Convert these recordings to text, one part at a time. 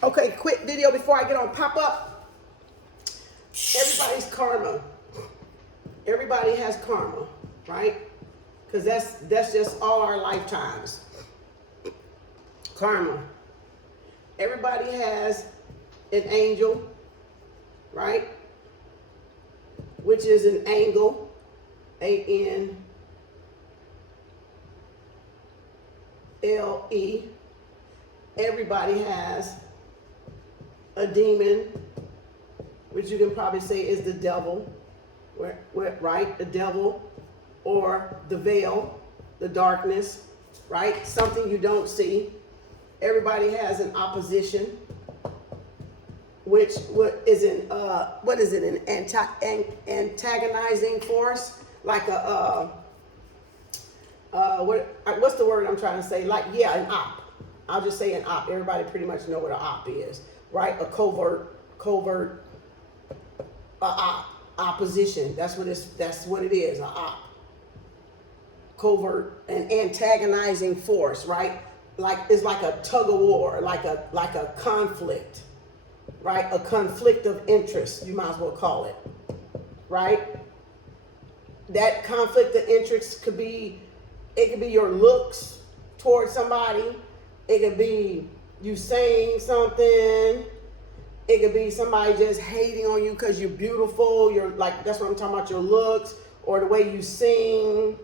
Okay, quick video before I get on pop up. Everybody's karma. Everybody has karma, right? Because that's just all our lifetimes. Karma. Everybody has an angel, right? Which is an angle, A-N-L-E. Everybody has a demon, which you can probably say is the devil, right? The devil, or the veil, the darkness, right? Something you don't see. Everybody has an opposition, which what is it, an antagonizing force, like a what's the word I'm trying to say? Like, yeah, an op. I'll just say an op. Everybody pretty much know what an op is, right? A covert opposition. That's what it is, an op. Covert, an antagonizing force, right? Like, it's like a tug of war, like a conflict, right? A conflict of interest, you might as well call it, right? That conflict of interest could be your looks towards somebody. It could be you saying something. It could be somebody just hating on you because you're beautiful. You're like, that's what I'm talking about, your looks or the way you sing,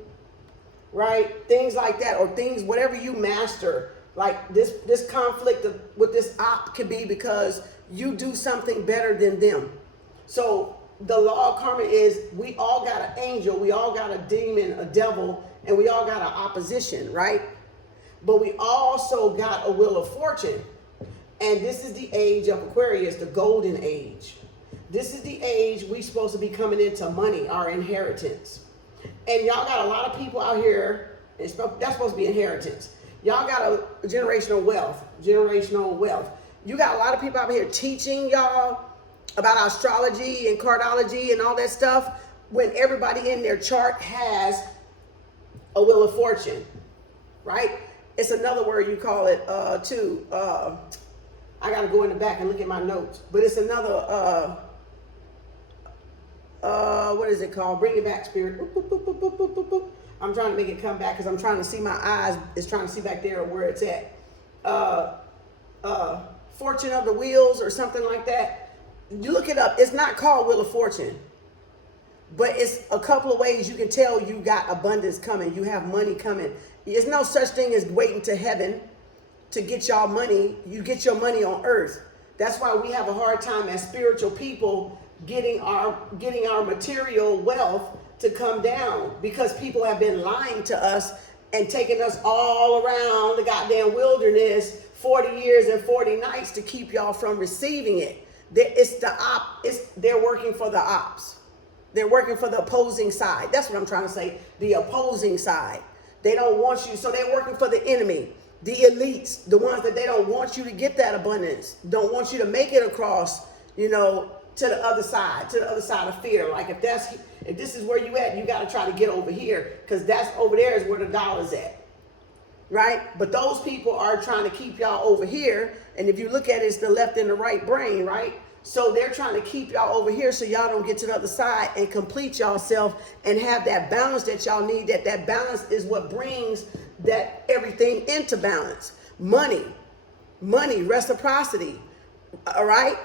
right? Things like that, or things, whatever you master. Like this conflict with this op could be because you do something better than them. So the law of karma is we all got an angel, we all got a demon, a devil, and we all got an opposition, right? But we also got a wheel of fortune. And this is the age of Aquarius, the golden age. This is the age we supposed to be coming into money, our inheritance. And y'all got a lot of people out here, that's supposed to be inheritance. Y'all got a generational wealth. You got a lot of people out here teaching y'all about astrology and cardology and all that stuff, when everybody in their chart has a wheel of fortune, right? It's another word you call it too. I got to go in the back and look at my notes, but it's another, what is it called? Bring it back, spirit. Boop, boop, boop, boop, boop, boop, boop. I'm trying to make it come back because I'm trying to see, my eyes is trying to see back there where it's at. Fortune of the wheels or something like that. You look it up. It's not called Wheel of Fortune, but it's a couple of ways you can tell you got abundance coming. You have money coming. There's no such thing as waiting to heaven to get y'all money. You get your money on earth. That's why we have a hard time as spiritual people getting our material wealth to come down, because people have been lying to us and taking us all around the goddamn wilderness 40 years and 40 nights to keep y'all from receiving it. They're working for the ops. They're working for the opposing side. That's what I'm trying to say. The opposing side. They don't want you, so they're working for the enemy. The elites, the ones that they don't want you to get that abundance, don't want you to make it across, to the other side of fear. Like if this is where you at, you got to try to get over here, because that's over there is where the dollar's at, right? But those people are trying to keep y'all over here, and if you look at it, it's the left and the right brain, right? So they're trying to keep y'all over here so y'all don't get to the other side and complete y'allself and have that balance that y'all need. That balance is what brings that everything into balance. Money, reciprocity, all right?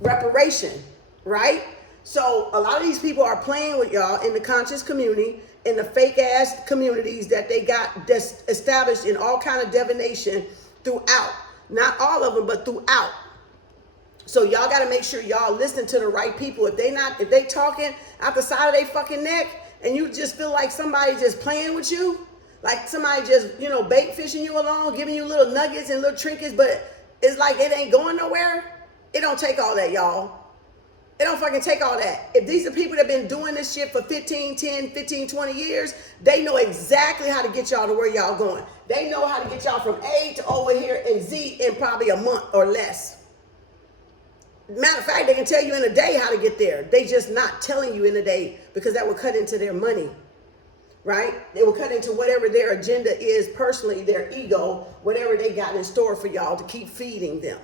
Reparation, right? So a lot of these people are playing with y'all in the conscious community, in the fake ass communities that they got that's established in all kind of divination throughout. Not all of them, but throughout. So y'all got to make sure y'all listen to the right people. If they talking out the side of their fucking neck and you just feel like somebody just playing with you, like somebody just, bait fishing you along, giving you little nuggets and little trinkets, but it's like it ain't going nowhere. It don't take all that, y'all. It don't fucking take all that. If these are people that have been doing this shit for 15, 20 years, they know exactly how to get y'all to where y'all going. They know how to get y'all from A to over here and Z in probably a month or less. Matter of fact, they can tell you in a day how to get there. They just not telling you in a day, because that will cut into their money, right? They will cut into whatever their agenda is personally, their ego, whatever they got in store for y'all to keep feeding them.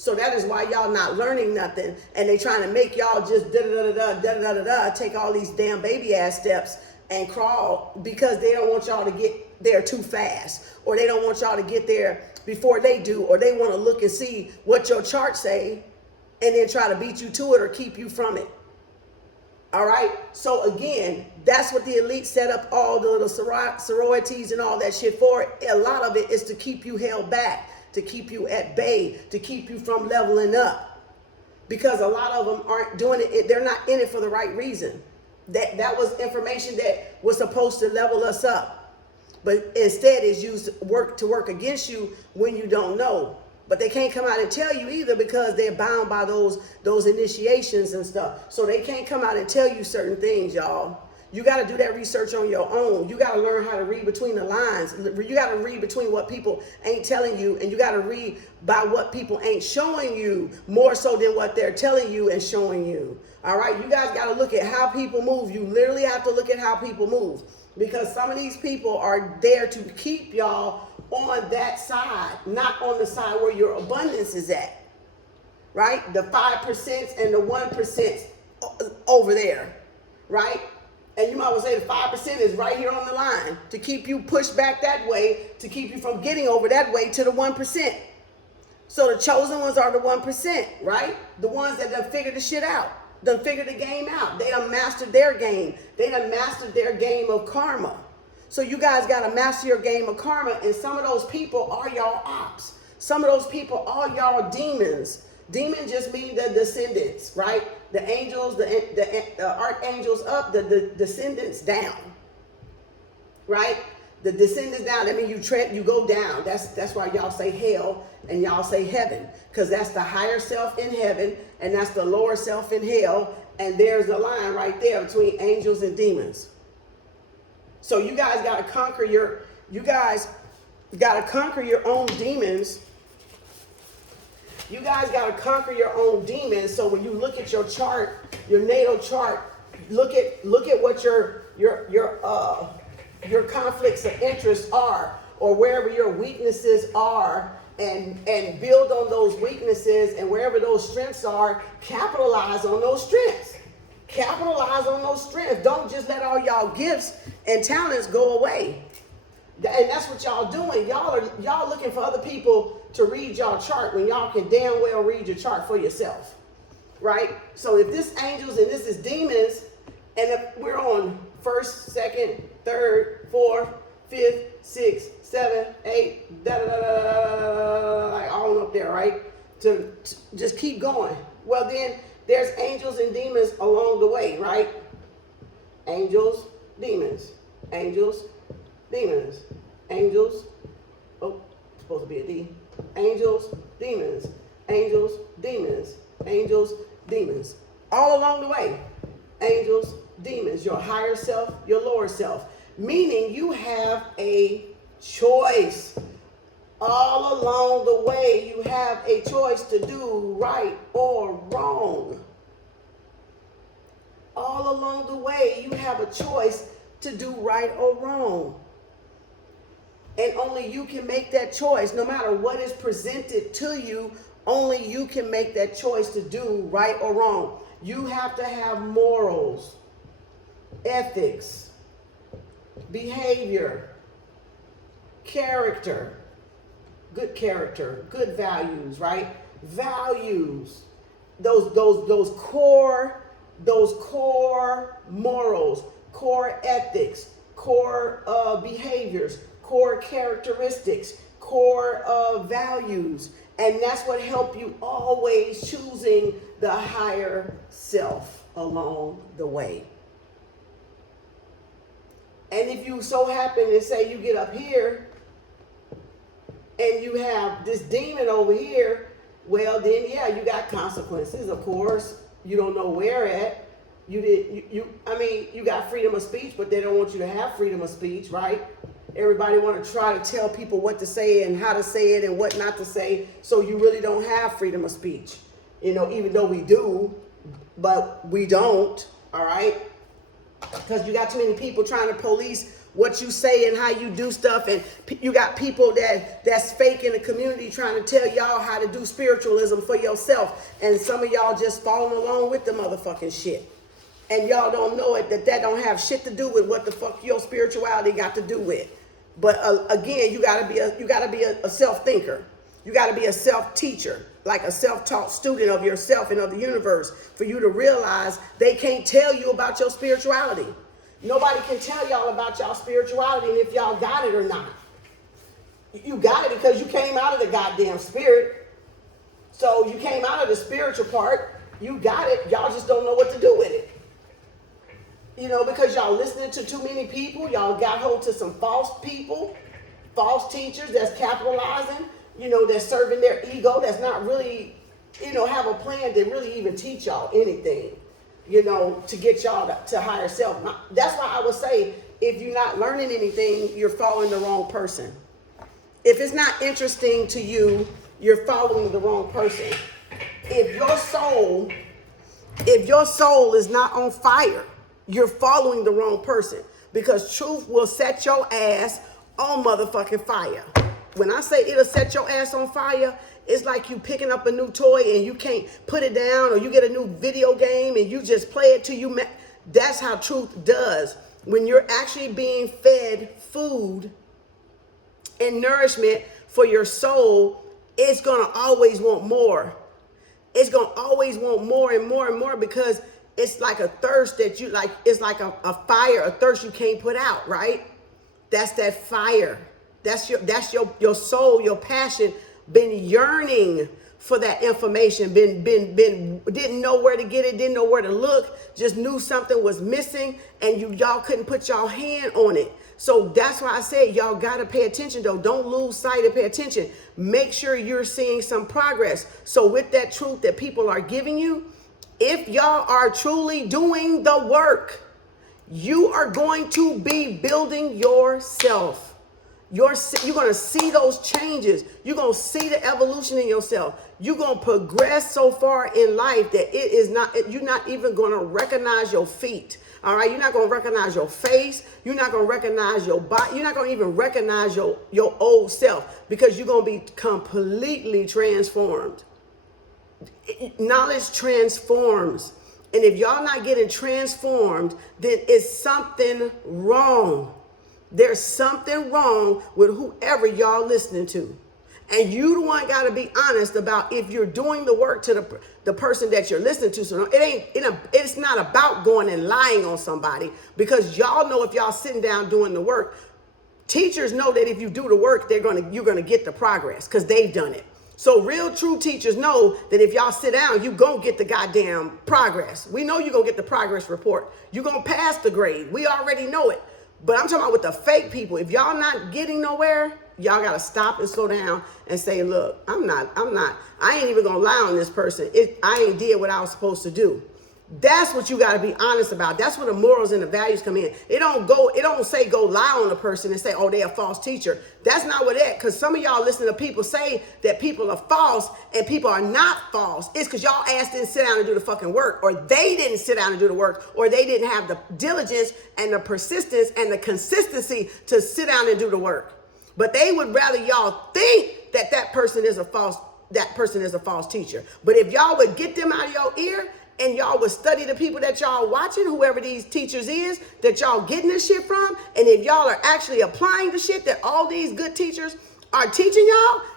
So that is why y'all not learning nothing, and they trying to make y'all just da-da-da-da-da, take all these damn baby ass steps and crawl, because they don't want y'all to get there too fast, or they don't want y'all to get there before they do, or they want to look and see what your chart say and then try to beat you to it or keep you from it. All right. So again, that's what the elite set up all the little sororities and all that shit for. A lot of it is to keep you held back, to keep you at bay, to keep you from leveling up, because a lot of them aren't doing it. They're not in it for the right reason. That was information that was supposed to level us up, but instead is used to work against you when you don't know. But they can't come out and tell you either, because they're bound by those initiations and stuff. So they can't come out and tell you certain things, y'all. You got to do that research on your own. You got to learn how to read between the lines. You got to read between what people ain't telling you, and you got to read by what people ain't showing you, more so than what they're telling you and showing you. All right, you guys got to look at how people move. You literally have to look at how people move, because some of these people are there to keep y'all on that side, not on the side where your abundance is at. Right? The 5% and the 1% over there. Right? And you might well say the 5% is right here on the line to keep you pushed back that way, to keep you from getting over that way to the 1%. So the chosen ones are the 1%, right? The ones that done figured the shit out, done figured the game out. They done mastered their game. They done mastered their game of karma. So you guys got to master your game of karma, and some of those people are y'all ops. Some of those people are y'all demons. Demon just mean the descendants, right? The angels, the archangels up, the descendants down, right? The descendants down. That means you go down. That's why y'all say hell and y'all say heaven, because that's the higher self in heaven and that's the lower self in hell. And there's a line right there between angels and demons. So you guys got to conquer your own demons. You guys got to conquer your own demons. So when you look at your chart, your natal chart, look at what your conflicts of interest are, or wherever your weaknesses are, and build on those weaknesses, and wherever those strengths are, capitalize on those strengths. Capitalize on those strengths. Don't just let all y'all gifts and talents go away. And that's what y'all doing. Y'all looking for other people to read y'all chart when y'all can damn well read your chart for yourself, right? So if this angels and this is demons, and if we're on 1st, 2nd, 3rd, 4th, 5th, 6th, 7th, 8th, like all up there, right? To just keep going. Well, then there's angels and demons along the way, right? Angels, demons, angels, demons, angels. Oh, it's supposed to be a D. Angels, demons, angels, demons, angels, demons. All along the way. Angels, demons, your higher self, your lower self. Meaning you have a choice. All along the way, you have a choice to do right or wrong. All along the way, you have a choice to do right or wrong. And only you can make that choice. No matter what is presented to you, only you can make that choice to do right or wrong. You have to have morals, ethics, behavior, character, good values, right? Values, those core morals, core ethics, core behaviors, core characteristics, core values. And that's what help you always choosing the higher self along the way. And if you so happen to say you get up here and you have this demon over here, well then yeah, you got consequences, of course. You don't know where at. You got freedom of speech, but they don't want you to have freedom of speech, right? Everybody want to try to tell people what to say and how to say it and what not to say. So you really don't have freedom of speech, even though we do, but we don't, all right? Because you got too many people trying to police what you say and how you do stuff. And you got people that's fake in the community trying to tell y'all how to do spiritualism for yourself. And some of y'all just following along with the motherfucking shit. And y'all don't know it, that don't have shit to do with what the fuck your spirituality got to do with. But again, you gotta be a self-thinker. You gotta be a self-teacher, like a self-taught student of yourself and of the universe, for you to realize they can't tell you about your spirituality. Nobody can tell y'all about y'all spirituality and if y'all got it or not. You got it because you came out of the goddamn spirit. So you came out of the spiritual part. You got it. Y'all just don't know what to do with it. You know, because y'all listening to too many people. Y'all got hold to some false people, false teachers that's capitalizing, you know, that's serving their ego, that's not really, you know, have a plan to really even teach y'all anything, you know, to get y'all to higher self. That's why I would say, if you're not learning anything, you're following the wrong person. If it's not interesting to you, you're following the wrong person. If your soul is not on fire, you're following the wrong person, because truth will set your ass on motherfucking fire. When I say it'll set your ass on fire, it's like you picking up a new toy and you can't put it down, or you get a new video game and you just play it till you. That's how truth does. When you're actually being fed food and nourishment for your soul, it's gonna always want more. It's gonna always want more and more and more, because it's like a thirst that you like. It's like a fire, a thirst you can't put out, right? That's that fire. That's your soul, your passion, been yearning for that information, didn't know where to get it, didn't know where to look, just knew something was missing, and y'all couldn't put y'all hand on it. So that's why I said y'all gotta pay attention though. Don't lose sight and pay attention. Make sure you're seeing some progress. So with that truth that people are giving you, if y'all are truly doing the work, you are going to be building yourself. You're going to see those changes. You're going to see the evolution in yourself. You're going to progress so far in life that you're not even going to recognize your feet. All right. You're not going to recognize your face. You're not going to recognize your body. You're not going to even recognize your old self, because you're going to be completely transformed. Knowledge transforms. And if y'all not getting transformed, then it's something wrong. There's something wrong with whoever y'all listening to. And you the one got to be honest about if you're doing the work to the person that you're listening to. So it's not about going and lying on somebody, because y'all know if y'all sitting down doing the work, teachers know that if you do the work, you're going to get the progress because they've done it. So real true teachers know that if y'all sit down, you gonna get the goddamn progress. We know you're gonna get the progress report. You're gonna pass the grade. We already know it. But I'm talking about with the fake people. If y'all not getting nowhere, y'all gotta stop and slow down and say, look, I ain't even gonna lie on this person. I ain't did what I was supposed to do. That's what you got to be honest about. That's where the morals and the values come in. It don't say go lie on the person and say, oh, they're a false teacher. That's not what that, because some of y'all listen to people say that people are false and people are not false. It's because y'all ass didn't sit down and do the fucking work, or they didn't sit down and do the work, or they didn't have the diligence and the persistence and the consistency to sit down and do the work. But they would rather y'all think that person is a false teacher. But if y'all would get them out of your ear, and y'all would study the people that y'all watching, whoever these teachers is, that y'all getting this shit from, and if y'all are actually applying the shit that all these good teachers are teaching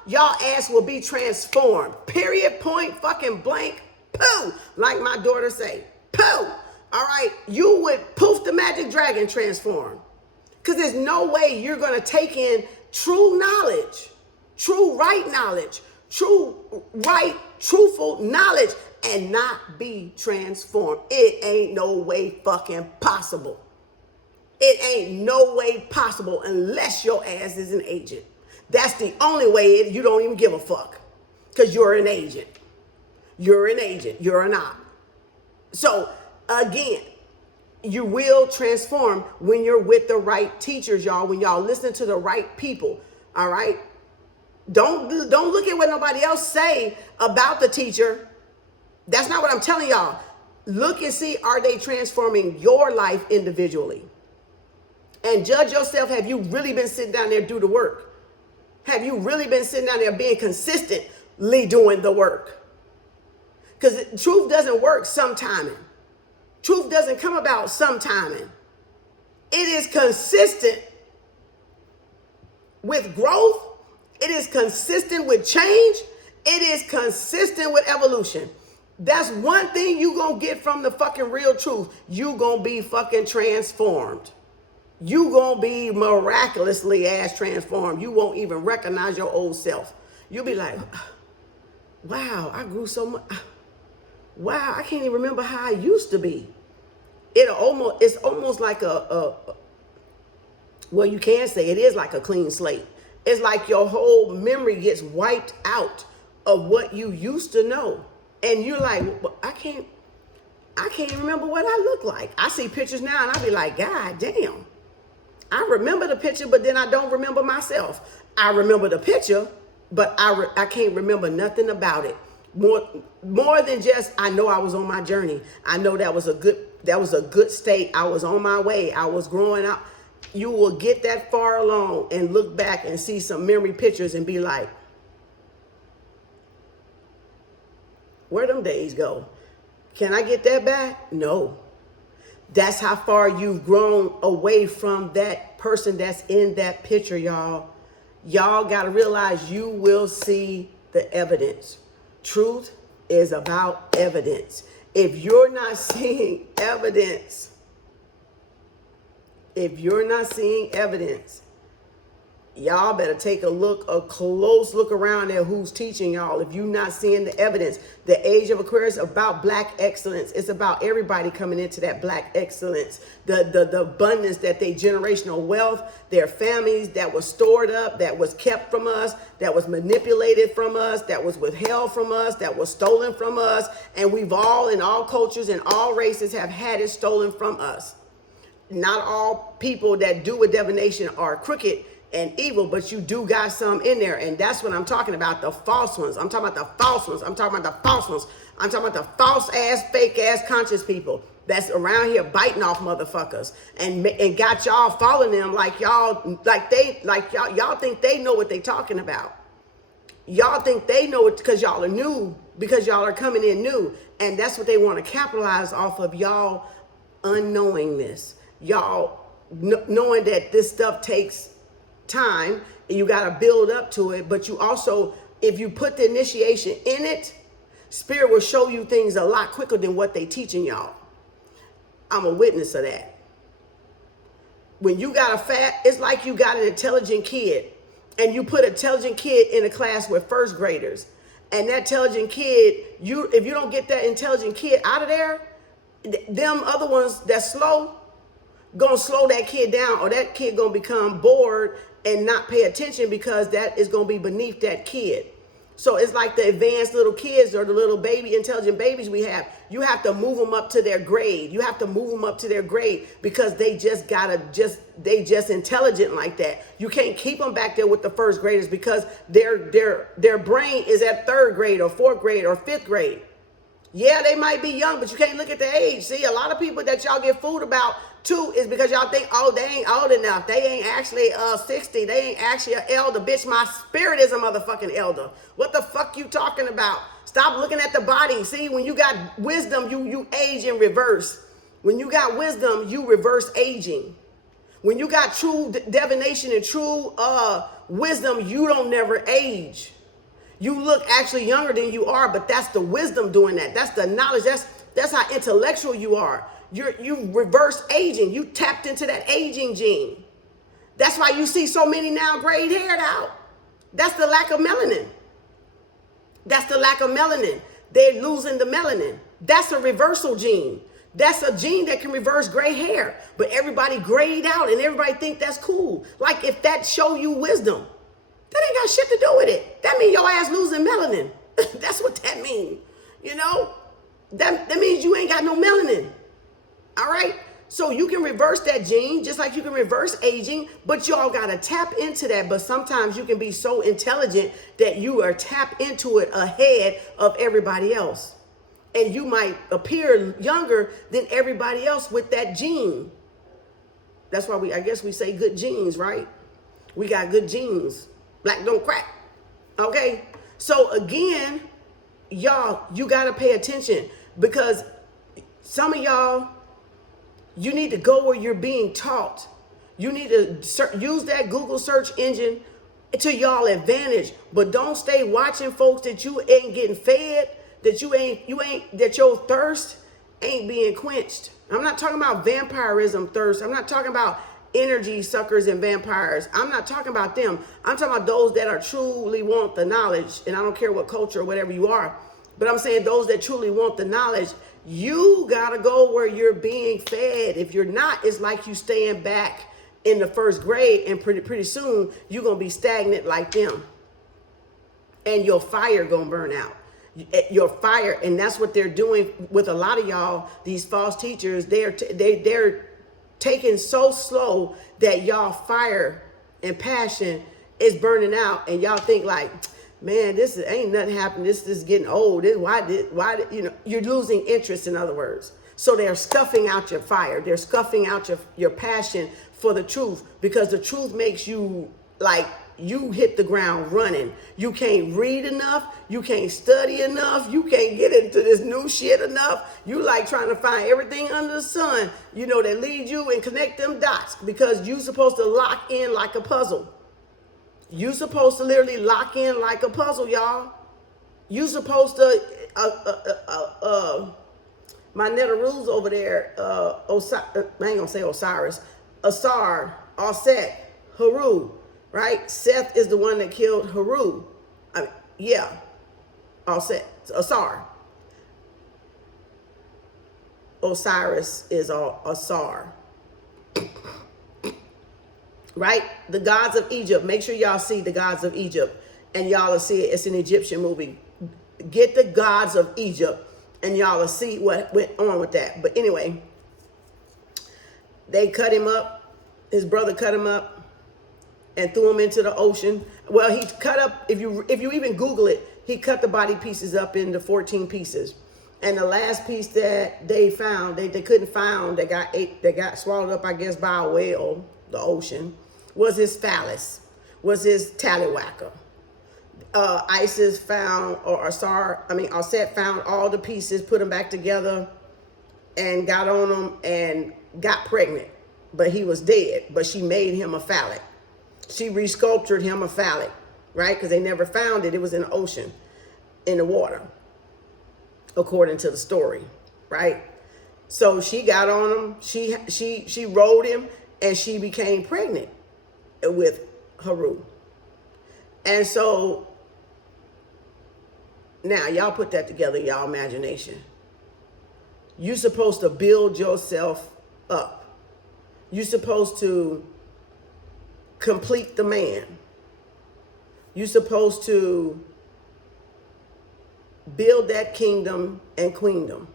y'all ass will be transformed. Period, point, fucking blank, poo. Like my daughter say, poo. All right, you would poof the magic dragon transform. Because there's no way you're going to take in true knowledge, true right knowledge, truthful knowledge, and not be transformed. It ain't no way fucking possible. It ain't no way possible unless your ass is an agent. That's the only way you don't even give a fuck, because you're an agent. You're an agent. You're an op. So again, you will transform when you're with the right teachers, y'all, when y'all listen to the right people. All right. Don't look at what nobody else say about the teacher. That's not what I'm telling y'all. Look and see, are they transforming your life individually? And judge yourself. Have you really been sitting down there do the work? Have you really been sitting down there being consistently doing the work? Because truth doesn't work sometiming. Truth doesn't come about sometiming. It is consistent with growth. It is consistent with change. It is consistent with evolution. That's one thing you gonna get from the fucking real truth. You gonna be fucking transformed. You gonna be miraculously ass transformed. You won't even recognize your old self. You'll be like, wow, I grew so much. Wow, I can't even remember how I used to be. It's almost like well, you can say it is like a clean slate. It's like your whole memory gets wiped out of what you used to know. And you're like, well, I can't remember what I look like. I see pictures now and I be like, God damn. I remember the picture, but then I don't remember myself. I remember the picture, but I can't remember nothing about it. More than just, I know I was on my journey. I know that was a good state. I was on my way. I was growing up. You will get that far along and look back and see some memory pictures and be like, where them days go? Can I get that back? No. That's how far you've grown away from that person that's in that picture, y'all. Y'all got to realize you will see the evidence. Truth is about evidence. If you're not seeing evidence, y'all better take a close look around at who's teaching y'all. If you're not seeing the evidence, the age of Aquarius is about black excellence. It's about everybody coming into that black excellence, the abundance that they generational wealth, their families that was stored up, that was kept from us, that was manipulated from us, that was withheld from us, that was stolen from us. And we've all, in all cultures and all races, have had it stolen from us. Not all people that do a divination are crooked and evil, but you do got some in there. And that's what I'm talking about, the false ones. I'm talking about the false ones. I'm talking about the false ones. I'm talking about the false ass, fake ass conscious people that's around here biting off motherfuckers and got y'all following them like y'all think they know what they talking about. Y'all think they know it because y'all are new, because y'all are coming in new. And that's what they want to capitalize off of, y'all unknowingness. Y'all knowing that this stuff takes time and you got to build up to it. But you also, if you put the initiation in it, Spirit will show you things a lot quicker than what they teaching y'all. I'm a witness of that. When you got it's like you got an intelligent kid and you put an intelligent kid in a class with first graders, and that intelligent kid, if you don't get that intelligent kid out of there, them other ones that's slow, gonna slow that kid down, or that kid gonna become bored and not pay attention because that is gonna be beneath that kid. So it's like the advanced little kids or the little baby, intelligent babies we have. You have to move them up to their grade. You have to move them up to their grade because they just intelligent like that. You can't keep them back there with the first graders because their brain is at third grade or fourth grade or fifth grade. Yeah, they might be young, but you can't look at the age. See, a lot of people that y'all get fooled about too is because y'all think, oh, they ain't old enough. They ain't actually 60. They ain't actually an elder. Bitch, my spirit is a motherfucking elder. What the fuck you talking about? Stop looking at the body. See, when you got wisdom, you age in reverse. When you got wisdom, you reverse aging. When you got true divination and true wisdom, you don't never age. You look actually younger than you are, but that's the wisdom doing that. That's the knowledge. That's how intellectual you are. You reverse aging. You tapped into that aging gene. That's why you see so many now gray haired out. That's the lack of melanin. That's the lack of melanin. They're losing the melanin. That's a reversal gene. That's a gene that can reverse gray hair. But everybody grayed out and everybody think that's cool. Like if that show you wisdom, that ain't got shit to do with it. That means your ass losing melanin. That's what that means. You know, that means you ain't got no melanin. All right. So you can reverse that gene just like you can reverse aging, but y'all got to tap into that. But sometimes you can be so intelligent that you are tap into it ahead of everybody else. And you might appear younger than everybody else with that gene. That's why I guess we say good genes, right? We got good genes. Black don't crack. Okay? So again, y'all, you got to pay attention, because some of y'all, you need to go where you're being taught. You need to use that Google search engine to y'all advantage, but don't stay watching folks that you ain't getting fed, that that your thirst ain't being quenched. I'm not talking about vampirism thirst. I'm not talking about energy suckers and vampires. I'm not talking about them. I'm talking about those that are truly want the knowledge. And I don't care what culture or whatever you are, but I'm saying those that truly want the knowledge. You gotta go where you're being fed. If you're not, it's like you staying back in the first grade, and pretty soon you're gonna be stagnant like them, and your fire gonna burn out. Your fire, and that's what they're doing with a lot of y'all. These false teachers, they're taking so slow that y'all fire and passion is burning out, and y'all think like, man, ain't nothing happening. This is getting old. Why you're losing interest, in other words. So they're scuffing out your fire. They're scuffing out your passion for the truth, because the truth makes you like, you hit the ground running. You can't read enough. You can't study enough. You can't get into this new shit enough. You like trying to find everything under the sun, that lead you and connect them dots, because you supposed to lock in like a puzzle. You supposed to literally lock in like a puzzle, y'all. You supposed to, my Netarules over there, I ain't gonna say Osiris, Asar, Aset, Haru, right? Seth is the one that killed Haru. Aset, Asar. Osiris is Asar. Right? The gods of Egypt. Make sure y'all see the gods of Egypt, and y'all will see it. It's an Egyptian movie. Get the gods of Egypt, and y'all will see what went on with that. But anyway, they cut him up. His brother cut him up and threw him into the ocean. Well, he cut up, if you even Google it, he cut the body pieces up into 14 pieces. And the last piece that they found, they couldn't find, that got swallowed up, I guess, by a whale, the ocean, was his phallus, was his tallywhacker. Isis found, Aset found all the pieces, put them back together, and got on him and got pregnant. But he was dead, but she made him a phallic. She resculptured him a phallic, right? Because they never found it. It was in the ocean, in the water, according to the story, right? So she got on him, she rode him, and she became pregnant with Haru. And so now y'all put that together in y'all imagination. You're supposed to build yourself up. You're supposed to complete the man. You're supposed to build that kingdom and queendom,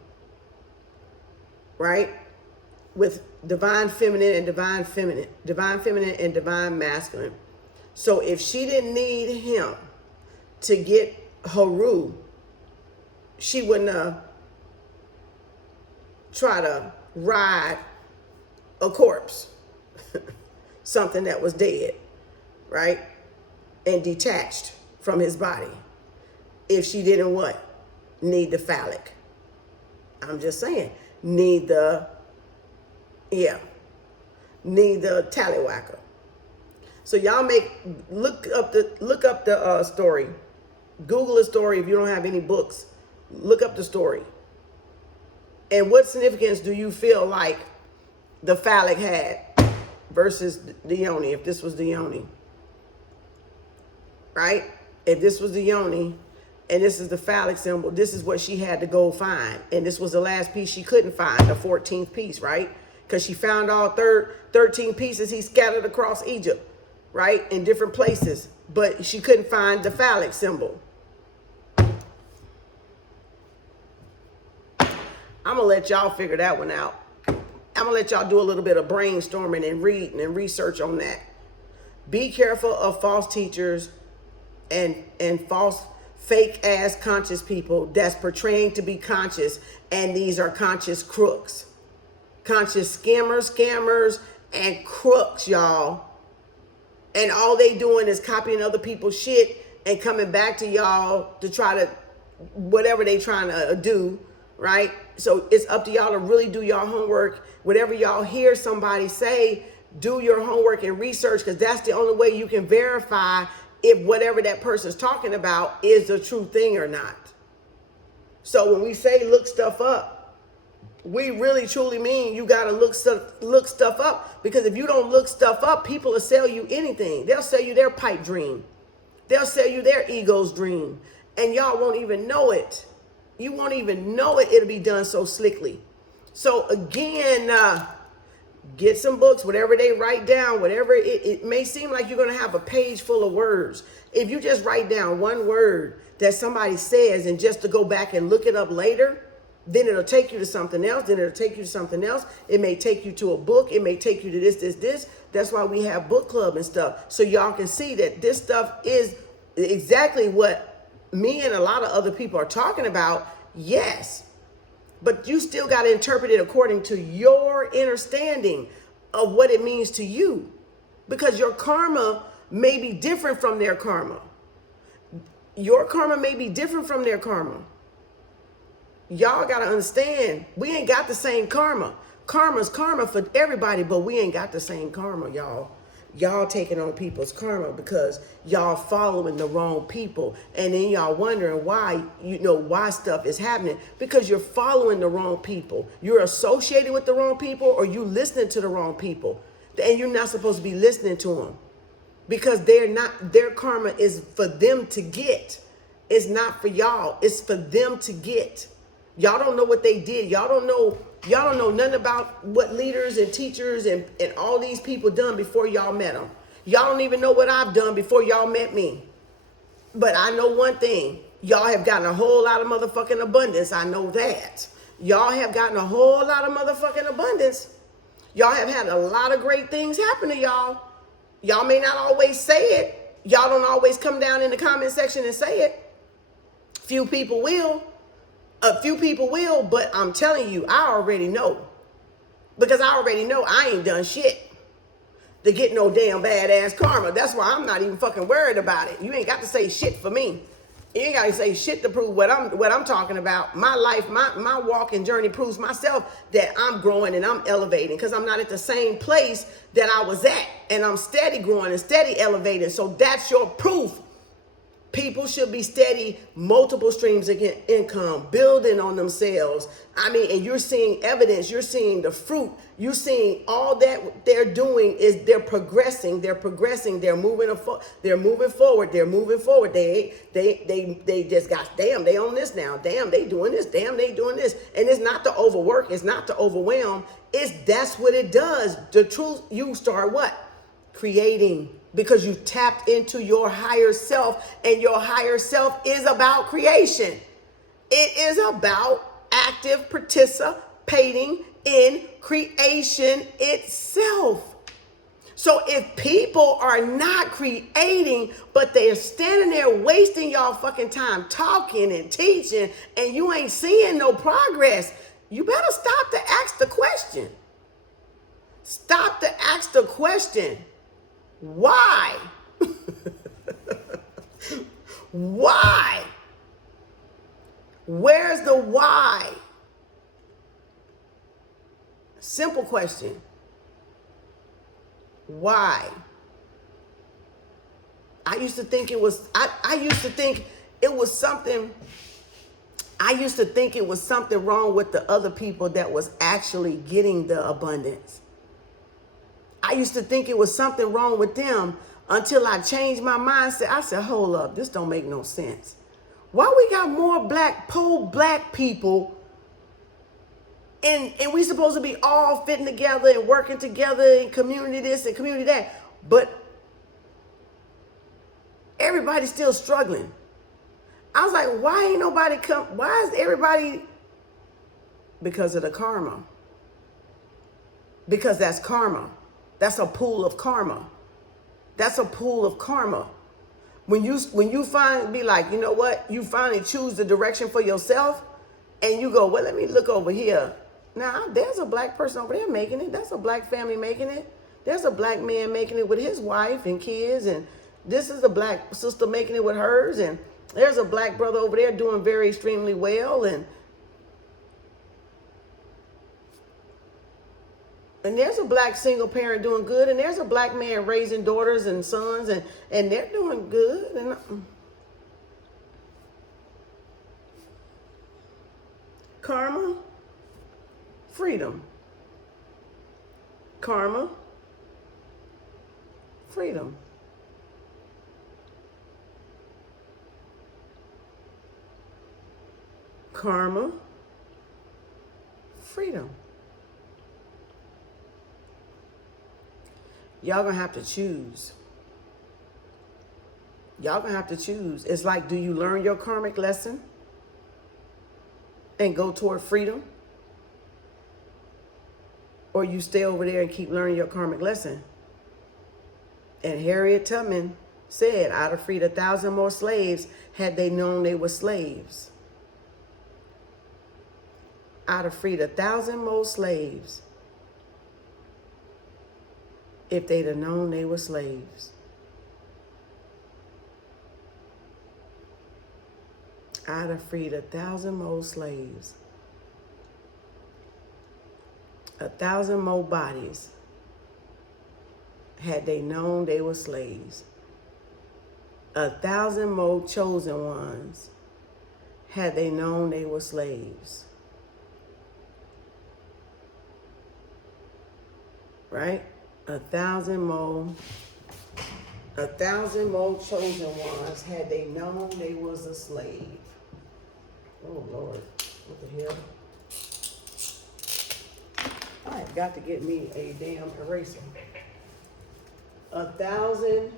right? With divine feminine and divine feminine and divine masculine. So if she didn't need him to get Haru, she wouldn't have tried to ride a corpse, something that was dead, right? And detached from his body. If she didn't what? Need the phallic. I'm just saying, need the tallywhacker. So y'all look up the story. Google a story if you don't have any books. Look up the story. And what significance do you feel like the phallic had versus the yoni, if this was the yoni? Right? If this was the yoni and this is the phallic symbol, this is what she had to go find. And this was the last piece she couldn't find, the 14th piece, right? Because she found all 13 pieces he scattered across Egypt, right? In different places. But she couldn't find the phallic symbol. I'm going to let y'all figure that one out. I'm going to let y'all do a little bit of brainstorming and reading and research on that. Be careful of false teachers and false fake ass conscious people that's portraying to be conscious, and these are conscious crooks, conscious scammers and crooks, y'all. And all they doing is copying other people's shit and coming back to y'all to try to, whatever they trying to do, right? So it's up to y'all to really do y'all homework. Whatever y'all hear somebody say, do your homework and research, because that's the only way you can verify if whatever that person's talking about is the true thing or not. So when we say look stuff up, we really truly mean you got to look stuff up, because if you don't look stuff up, people will sell you anything. They'll sell you their pipe dream. They'll sell you their ego's dream, and y'all won't even know it. You won't even know it. It'll be done so slickly. So again, get some books, whatever they write down, whatever it may seem like you're going to have a page full of words. If you just write down one word that somebody says and just to go back and look it up later, then it'll take you to something else. Then it'll take you to something else. It may take you to a book. It may take you to this. That's why we have book club and stuff. So y'all can see that this stuff is exactly what me and a lot of other people are talking about. Yes. But you still got to interpret it according to your understanding of what it means to you. Because your karma may be different from their karma. Your karma may be different from their karma. Y'all got to understand, we ain't got the same karma. Karma's karma for everybody, but we ain't got the same karma, y'all. Y'all taking on people's karma because y'all following the wrong people. And then y'all wondering why, why stuff is happening. Because you're following the wrong people. You're associated with the wrong people, or you listening to the wrong people. And you're not supposed to be listening to them. Because their karma is for them to get. It's not for y'all. It's for them to get. Y'all don't know what they did. Y'all don't know nothing about what leaders and teachers and all these people done before y'all met them. Y'all don't even know what I've done before y'all met me. But I know one thing. Y'all have gotten a whole lot of motherfucking abundance. I know that. Y'all have gotten a whole lot of motherfucking abundance. Y'all have had a lot of great things happen to y'all. Y'all may not always say it. Y'all don't always come down in the comment section and say it. Few people will. A few people will, but I'm telling you, I already know. Because I already know I ain't done shit to get no damn badass karma. That's why I'm not even fucking worried about it. You ain't got to say shit for me. You ain't got to say shit to prove what I'm talking about. My life, my walk and journey proves myself that I'm growing and I'm elevating, because I'm not at the same place that I was at. And I'm steady growing and steady elevating. So that's your proof. People should be steady, multiple streams of income, building on themselves. I mean, and you're seeing evidence, you're seeing the fruit, you're seeing all that they're doing is they're progressing, they're moving forward. They just got, damn, they on this now. Damn, they doing this. Damn, they doing this. And it's not to overwork, it's not to overwhelm. That's what it does. The truth, you start what? Creating. Because you tapped into your higher self, and your higher self is about creation. It is about active participating in creation itself. So if people are not creating, but they're standing there wasting y'all fucking time talking and teaching, and you ain't seeing no progress, you better stop to ask the question. Stop to ask the question. Why? Why? Where's the why? Simple question. Why? I used to think it was something wrong with the other people that was actually getting the abundance. I used to think it was something wrong with them until I changed my mindset. I said, hold up, this don't make no sense. Why we got more poor black people and we supposed to be all fitting together and working together in community this and community that, but everybody's still struggling. I was like, why ain't nobody why is everybody? Because of the karma. Because that's karma. That's a pool of karma. That's a pool of karma. When you finally be like, you know what? You finally choose the direction for yourself and you go, well, let me look over here. Now, there's a black person over there making it. That's a black family making it. There's a black man making it with his wife and kids, and this is a black sister making it with hers, and there's a black brother over there doing very extremely well, and there's a black single parent doing good, and there's a black man raising daughters and sons, and they're doing good. And karma, freedom. Karma, freedom. Karma, freedom. Y'all gonna have to choose. Y'all gonna have to choose. It's like, do you learn your karmic lesson and go toward freedom? Or you stay over there and keep learning your karmic lesson? And Harriet Tubman said, I'd have freed 1,000 more slaves had they known they were slaves. I'd have freed 1,000 more slaves if they'd have known they were slaves. I'd have freed 1,000 more slaves. 1,000 more bodies had they known they were slaves. 1,000 more chosen ones had they known they were slaves. Right? 1,000 more chosen ones had they known they was a slave. Oh Lord, what the hell? I have got to get me a damn eraser. 1,000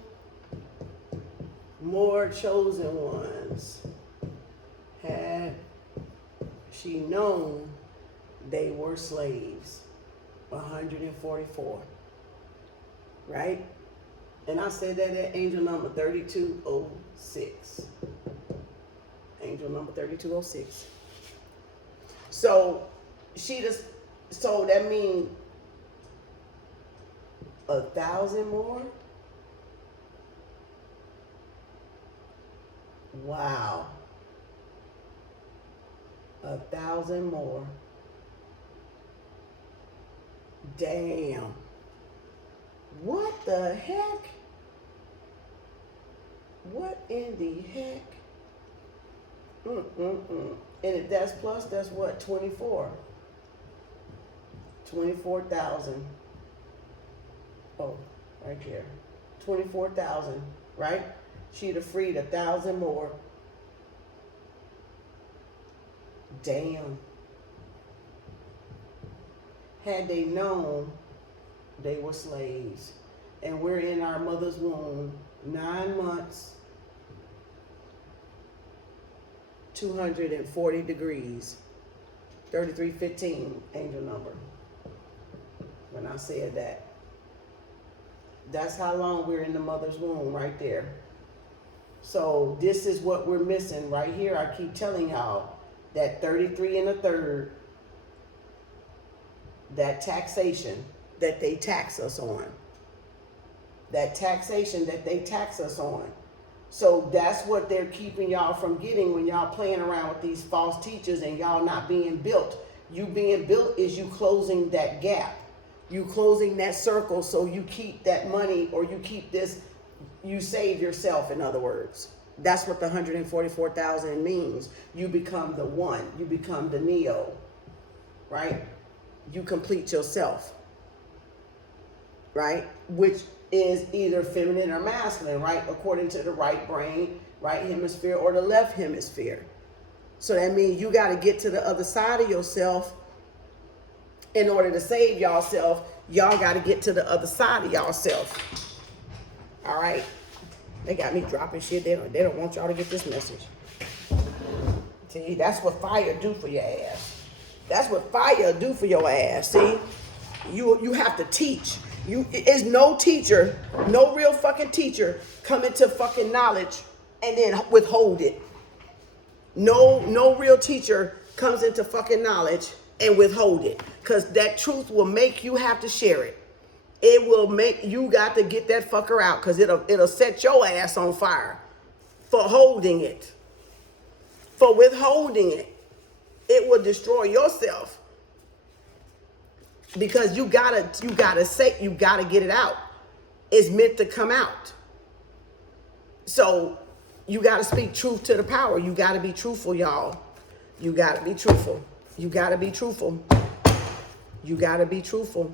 more chosen ones had she known they were slaves. 144. Right? And I said that at angel number 3206. Angel number 3206. So so that means 1,000 more? Wow. 1,000 more. Damn. What the heck? What in the heck? And if that's plus, that's what? 24. 24,000. Oh, right here. 24,000, right? She'd have freed 1,000 more. Damn. Had they known they were slaves. And we're in our mother's womb, 9 months, 240 degrees, 3315, angel number. When I said that. That's how long we're in the mother's womb right there. So this is what we're missing right here. I keep telling y'all that 33 1/3, that taxation that they tax us on. That taxation that they tax us on. So that's what they're keeping y'all from getting when y'all playing around with these false teachers and y'all not being built. You being built is you closing that gap. You closing that circle so you keep that money, or you keep this, you save yourself, in other words. That's what the 144,000 means. You become the one. You become the Neo. Right? You complete yourself. Right? Which is either feminine or masculine, right? According to the right brain, right hemisphere, or the left hemisphere. So that means you got to get to the other side of yourself. In order to save yourself, y'all got to get to the other side of yourself. All right? They got me dropping shit. They don't want y'all to get this message. See, that's what fire do for your ass. That's what fire do for your ass. See, you have to teach. Is no teacher, no real fucking teacher coming to fucking knowledge and then withhold it. No real teacher comes into fucking knowledge and withhold it, because that truth will make you have to share it. It will make you got to get that fucker out, because it'll set your ass on fire for holding it, for withholding it. It will destroy yourself, because you gotta get it out. It's meant to come out. So you gotta speak truth to the power. You gotta be truthful, y'all. You gotta be truthful. You gotta be truthful. You gotta be truthful.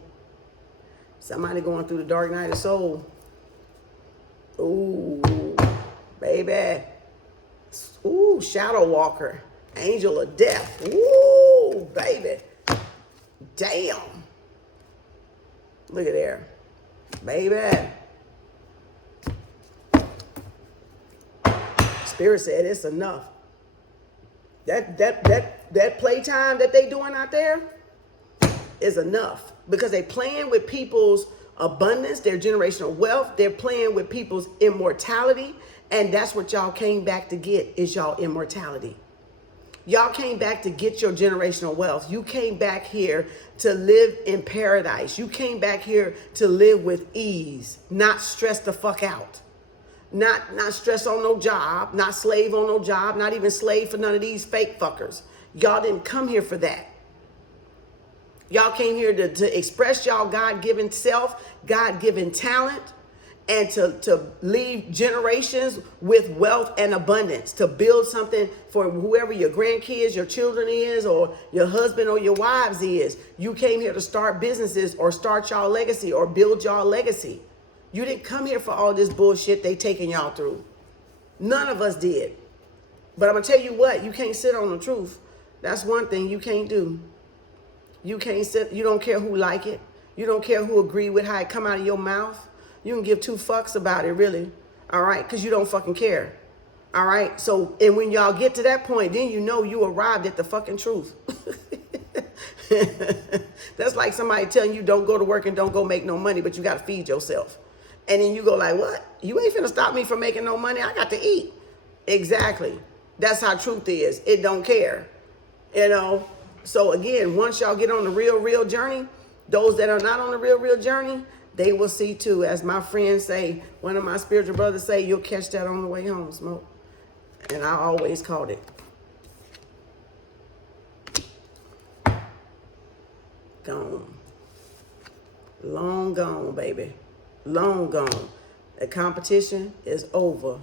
Somebody going through the dark night of soul. Ooh, baby. Ooh, shadow walker. Angel of death. Ooh, baby. Damn. Look at there. Baby. Spirit said it's enough. That playtime that they doing out there is enough, because they playing with people's abundance, their generational wealth. They're playing with people's immortality, and that's what y'all came back to get, is y'all immortality. Y'all came back to get your generational wealth. You came back here to live in paradise. You came back here to live with ease, not stress the fuck out. Not stress on no job, not slave on no job, not even slave for none of these fake fuckers. Y'all didn't come here for that. Y'all came here to express y'all God-given self, God-given talent, and to leave generations with wealth and abundance, to build something for whoever your grandkids, your children is, or your husband or your wives is. You came here to start businesses or start y'all legacy or build y'all legacy. You didn't come here for all this bullshit they taking y'all through. None of us did. But I'm going to tell you what, you can't sit on the truth. That's one thing you can't do. You can't sit, you don't care who like it. You don't care who agree with how it come out of your mouth. You can give two fucks about it, really. All right? Because you don't fucking care. All right? So, and when y'all get to that point, then you know you arrived at the fucking truth. That's like somebody telling you don't go to work and don't go make no money, but you got to feed yourself. And then you go like, what? You ain't finna stop me from making no money. I got to eat. Exactly. That's how truth is. It don't care. You know? So again, once y'all get on the real journey, those that are not on the real journey, they will see too. As my friends say, one of my spiritual brothers say, you'll catch that on the way home, Smoke. And I always called it. Gone. Long gone, baby. Long gone. The competition is over,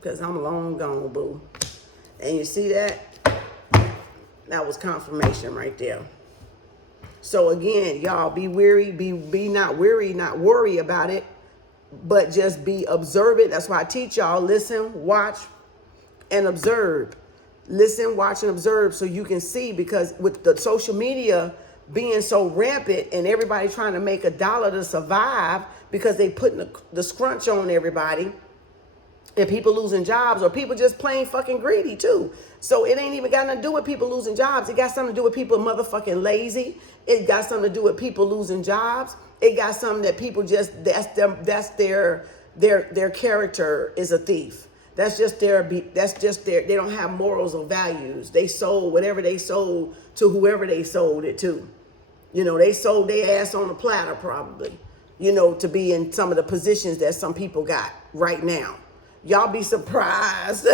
because I'm long gone, boo. And you see that? That was confirmation right there. So again, y'all, be weary, be not weary, not worry about it, but just be observant. That's why I teach y'all, listen, watch, and observe. Listen, watch, and observe, so you can see, because with the social media being so rampant and everybody trying to make $1 to survive, because they putting the scrunch on everybody, and people losing jobs, or people just plain fucking greedy too. So it ain't even got nothing to do with people losing jobs. It got something to do with people motherfucking lazy. It got something to do with people losing jobs. It got something that people just, that's their character is a thief. That's just their, they don't have morals or values. They sold whatever they sold to whoever they sold it to. You know, they sold their ass on a platter probably, you know, to be in some of the positions that some people got right now. Y'all be surprised.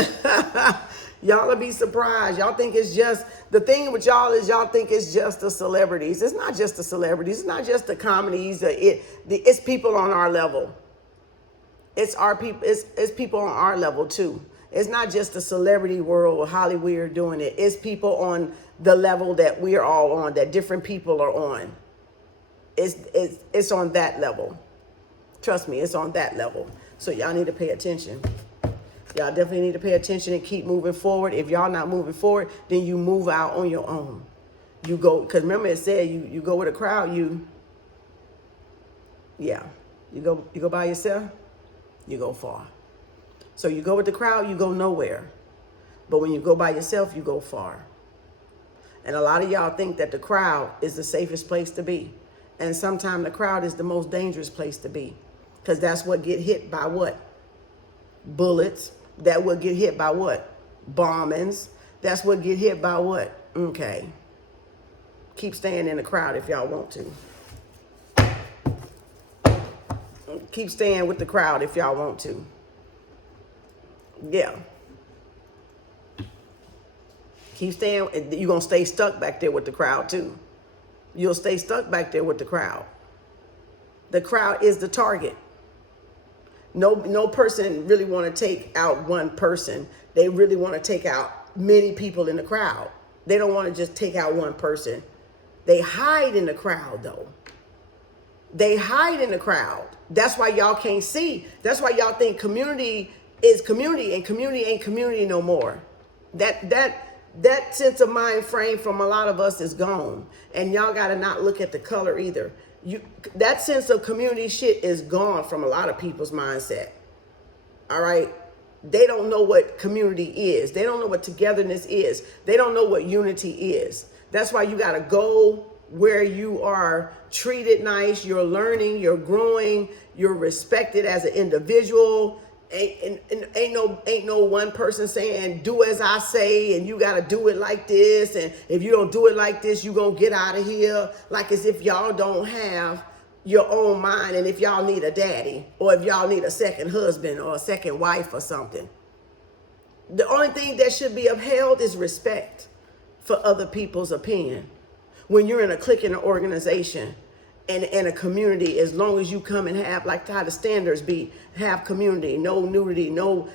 Y'all will be surprised. Y'all think it's just, the thing with y'all is y'all think it's just the celebrities. It's not just the celebrities. It's not just the comedies. It's people on our level. It's our people. It's people on our level too. It's not just the celebrity world or Hollywood doing it. It's people on the level that we're all on, that different people are on. It's on that level. Trust me, it's on that level. So y'all need to pay attention. Y'all definitely need to pay attention and keep moving forward. If y'all not moving forward, then you move out on your own. You go, because remember it said you go with a crowd, you go by yourself, you go far. So you go with the crowd, you go nowhere. But when you go by yourself, you go far. And a lot of y'all think that the crowd is the safest place to be. And sometimes the crowd is the most dangerous place to be. Because that's what get hit by what? Bullets. That would get hit by what? Bombings. That's what get hit by what? Okay. Keep staying in the crowd if y'all want to. Keep staying with the crowd if y'all want to. Yeah. Keep staying. You're going to stay stuck back there with the crowd too. You'll stay stuck back there with the crowd. The crowd is the target. No person really want to take out one person. They really want to take out many people in the crowd. They don't want to just take out one person. They hide in the crowd though. They hide in the crowd. That's why y'all can't see. That's why y'all think community is community and community ain't community no more. That sense of mind frame from a lot of us is gone. And y'all got to not look at the color either. That sense of community shit is gone from a lot of people's mindset. All right. They don't know what community is. They don't know what togetherness is. They don't know what unity is. That's why you got to go where you are treated nice. You're learning, you're growing, you're respected as an individual. Ain't no one person saying, do as I say, and you got to do it like this. And if you don't do it like this, you going to get out of here. Like as if y'all don't have your own mind. And if y'all need a daddy, or if y'all need a second husband or a second wife or something. The only thing that should be upheld is respect for other people's opinion. When you're in a clique in an organization and a community, as long as you come and have, like how the standards be, have community, no nudity, no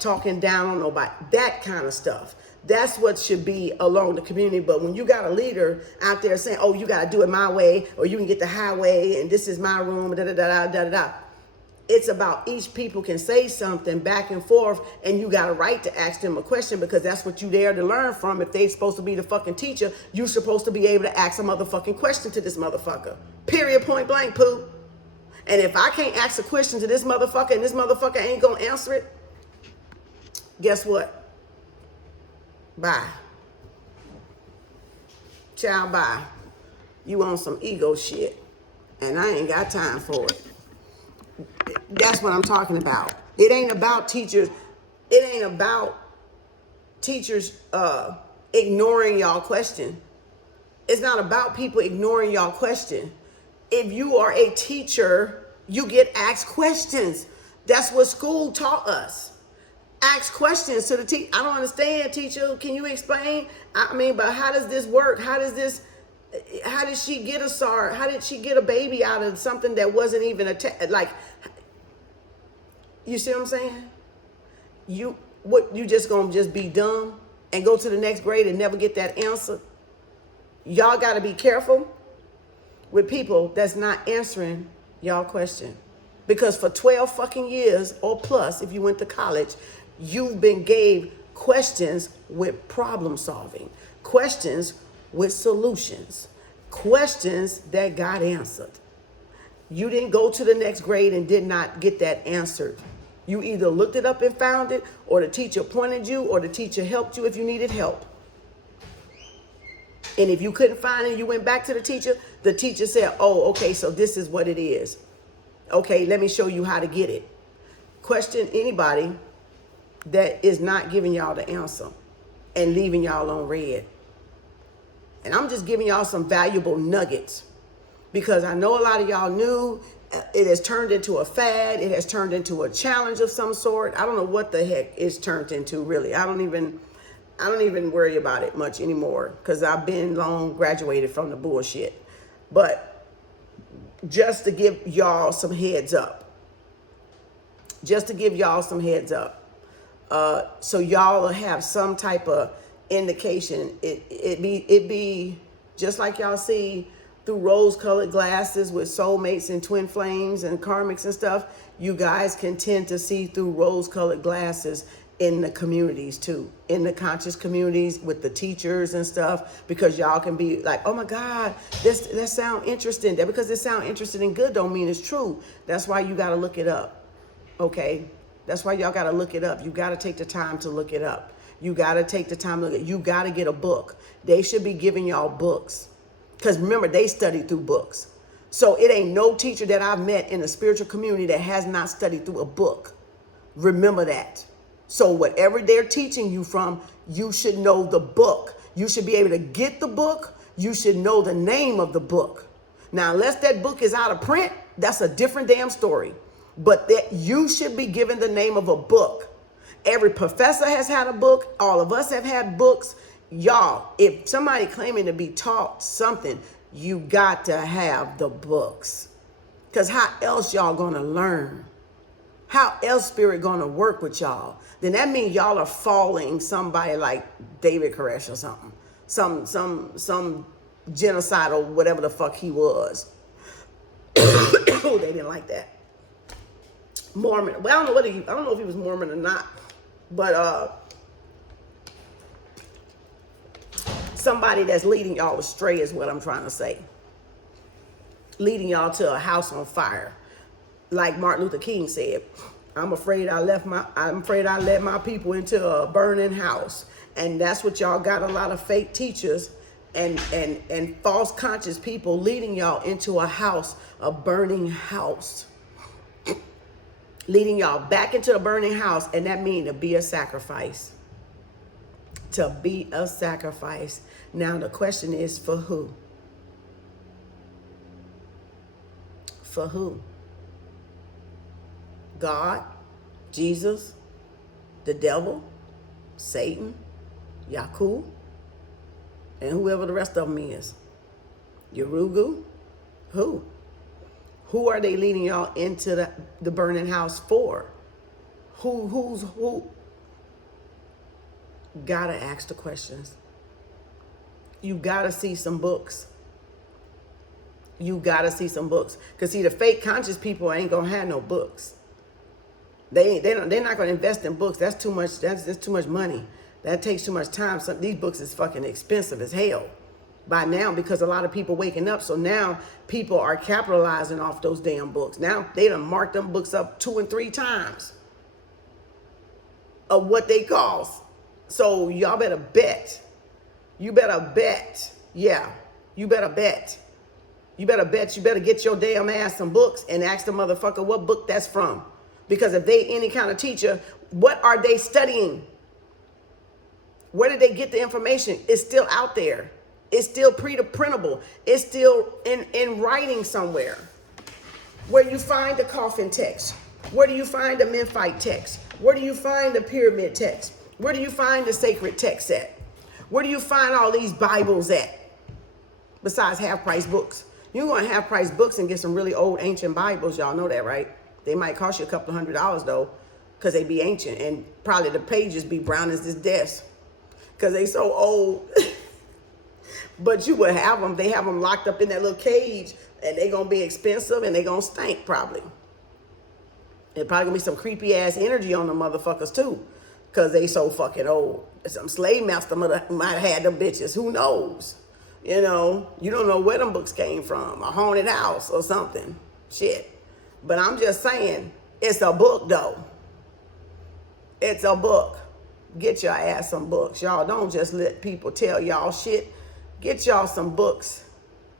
talking down on nobody, that kind of stuff. That's what should be along the community. But when you got a leader out there saying, oh, you got to do it my way, or you can get the highway, and this is my room, da da da da da da. It's about each people can say something back and forth, and you got a right to ask them a question because that's what you there to learn from. If they supposed to be the fucking teacher, you supposed to be able to ask a motherfucking question to this motherfucker. Period, point blank, poo. And if I can't ask a question to this motherfucker and this motherfucker ain't gonna answer it, guess what? Bye. Ciao, bye. You on some ego shit, and I ain't got time for it. That's what I'm talking about. It ain't about teachers. It ain't about teachers ignoring y'all question. It's not about people ignoring y'all question. If you are a teacher, you get asked questions. That's what school taught us. Ask questions to the teacher. I don't understand, teacher. Can you explain? I mean, but how does this work? How did she get a SAR? How did she get a baby out of something that wasn't even like, you see what I'm saying? You just gonna just be dumb and go to the next grade and never get that answer? Y'all gotta be careful with people that's not answering y'all question. Because for 12 fucking years or plus, if you went to college, you've been gave questions with problem solving, questions with solutions, questions that got answered. You didn't go to the next grade and did not get that answered. You either looked it up and found it, or the teacher pointed you, or the teacher helped you if you needed help. And if you couldn't find it, you went back to the teacher said, oh, okay, so this is what it is. Okay, let me show you how to get it. Question anybody that is not giving y'all the answer and leaving y'all on red. And I'm just giving y'all some valuable nuggets because I know a lot of y'all knew it has turned into a fad. It has turned into a challenge of some sort. I don't know what the heck it's turned into, really. I don't even worry about it much anymore because I've been long graduated from the bullshit. But just to give y'all some heads up. So y'all will have some type of indication. It be just like y'all see through rose-colored glasses with soulmates and twin flames and karmics and stuff. You guys can tend to see through rose-colored glasses in the communities too, in the conscious communities with the teachers and stuff, because y'all can be like, oh my God, that sound interesting. That because it sound interesting and good don't mean it's true. That's why you got to look it up. Okay. That's why y'all got to look it up. You got to take the time to look it up. You got to take the time to look at it. You got to get a book. They should be giving y'all books. Because remember, they study through books. So it ain't no teacher that I've met in the spiritual community that has not studied through a book. Remember that. So whatever they're teaching you from, you should know the book. You should be able to get the book. You should know the name of the book. Now, unless that book is out of print That's a different damn story. But that you should be given the name of a book. Every professor has had a book. All of us have had books. Y'all, if somebody claiming to be taught something, you got to have the books. Because how else y'all going to learn? How else spirit going to work with y'all? Then that means y'all are following somebody like David Koresh or something. Some genocidal, whatever the fuck he was. Oh, they didn't like that. Mormon. Well, I don't know if he was Mormon or not. But somebody that's leading y'all astray is what I'm trying to say. Leading y'all to a house on fire. Like Martin Luther King said, I'm afraid I let my people into a burning house. And that's what y'all got, a lot of fake teachers and false conscious people leading y'all into a house, a burning house. Leading y'all back into a burning house, and that means to be a sacrifice. To be a sacrifice. Now the question is, for who? For who? God, Jesus, the devil, Satan, Yaku, and whoever the rest of them is. Yorugu, who? Who are they leading y'all into the burning house for? Who? Gotta ask the questions. You gotta see some books. You gotta see some books. Because see, the fake conscious people ain't gonna have no books. They're not gonna invest in books. That's too much. That's too much money. That takes too much time. These books is fucking expensive as hell by now, because a lot of people waking up. So now people are capitalizing off those damn books. Now they done marked them books up 2 and 3 times of what they cost. So y'all better bet. You better bet. Yeah, you better bet. You better bet. You better get your damn ass some books and ask the motherfucker what book that's from. Because if they any kind of teacher, what are they studying? Where did they get the information? It's still out there. It's still printable. It's still in writing somewhere. Where you find the coffin text? Where do you find the Memphite text? Where do you find the pyramid text? Where do you find the sacred text at? Where do you find all these Bibles at? Besides half-price books. You can go to half-price books and get some really old ancient Bibles. Y'all know that, right? They might cost you a couple $100 though, because they be ancient. And probably the pages be brown as this desk, because they so old. But you would have them. They have them locked up in that little cage, and they going to be expensive, and they going to stink probably. There probably going to be some creepy ass energy on the motherfuckers too, because they so fucking old. Some slave master might have had them bitches. Who knows? You know, you don't know where them books came from. A haunted house or something. Shit. But I'm just saying, it's a book though. It's a book. Get your ass some books. Y'all don't just let people tell y'all shit. Get y'all some books.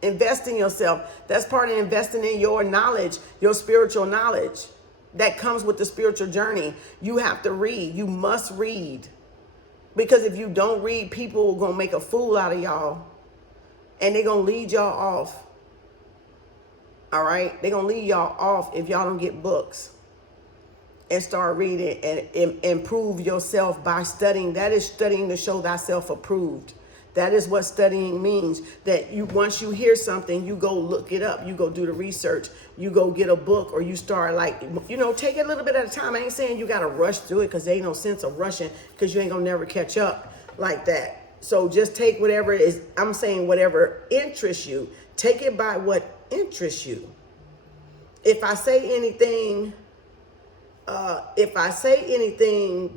Invest in yourself. That's part of investing in your knowledge, your spiritual knowledge. That comes with the spiritual journey. You have to read. You must read. Because if you don't read, people are going to make a fool out of y'all. And they're going to lead y'all off. All right? They're going to lead y'all off if y'all don't get books. And start reading and improve yourself by studying. That is studying to show thyself approved. That is what studying means. That you, once you hear something, you go look it up. You go do the research. You go get a book, or you start take it a little bit at a time. I ain't saying you got to rush through it, because there ain't no sense of rushing, because you ain't going to never catch up like that. So just take whatever it is. I'm saying whatever interests you. Take it by what interests you. If I say anything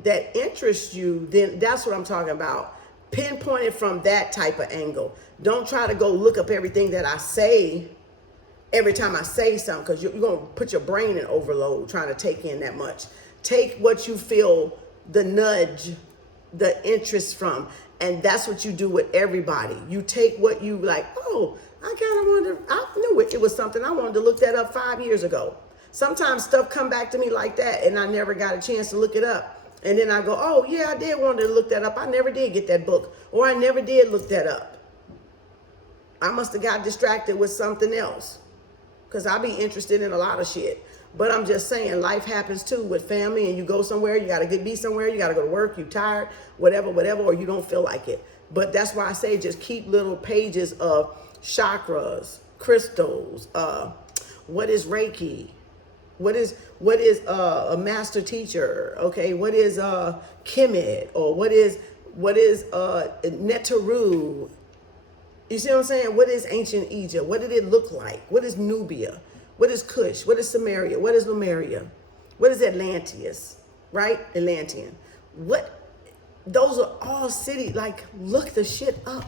that interests you, then that's what I'm talking about. Pinpoint it from that type of angle. Don't try to go look up everything that I say every time I say something, because you're going to put your brain in overload trying to take in that much. Take what you feel the nudge, the interest from, and that's what you do with everybody. You take what you like, oh, I kind of wanted, I knew it was something. I wanted to look that up 5 years ago. Sometimes stuff come back to me like that, and I never got a chance to look it up. And then I go, oh, yeah, I did want to look that up. I never did get that book, or I never did look that up. I must have got distracted with something else. because I'll be interested in a lot of shit. But I'm just saying, life happens too with family, and you go somewhere, you got to be somewhere, you got to go to work, you tired, whatever, or you don't feel like it. But that's why I say just keep little pages of chakras, crystals, what is Reiki, what is a master teacher, okay, what is Kemet, or what is Netaru. You see what I'm saying? What is ancient Egypt? What did it look like? What is Nubia? What is Kush? What is Samaria? What is Lemuria? What is Atlantis? Right? Atlantean. Those are all cities. Like, look the shit up.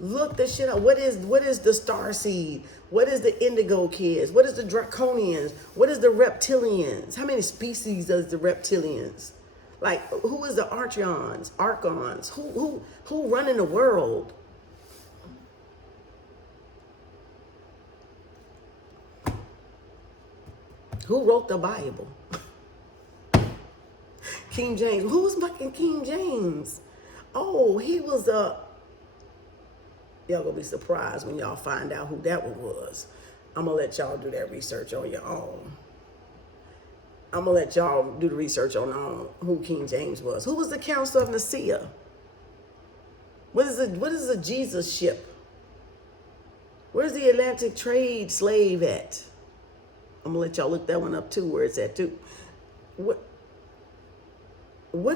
Look the shit up. What is the star seed? What is the indigo kids? What is the draconians? What is the reptilians? How many species does the reptilians? Like, who is the archons? Who running the world? Who wrote the Bible? King James. Who was fucking King James? Oh, he was y'all gonna be surprised when y'all find out who that one was. I'm gonna let y'all do that research on your own. I'm gonna let y'all do the research on who King James was. Who was the Council of Nicaea? What is the Jesus ship? Where's the Atlantic trade slave at? I'm gonna let y'all look that one up too, where it's at too. What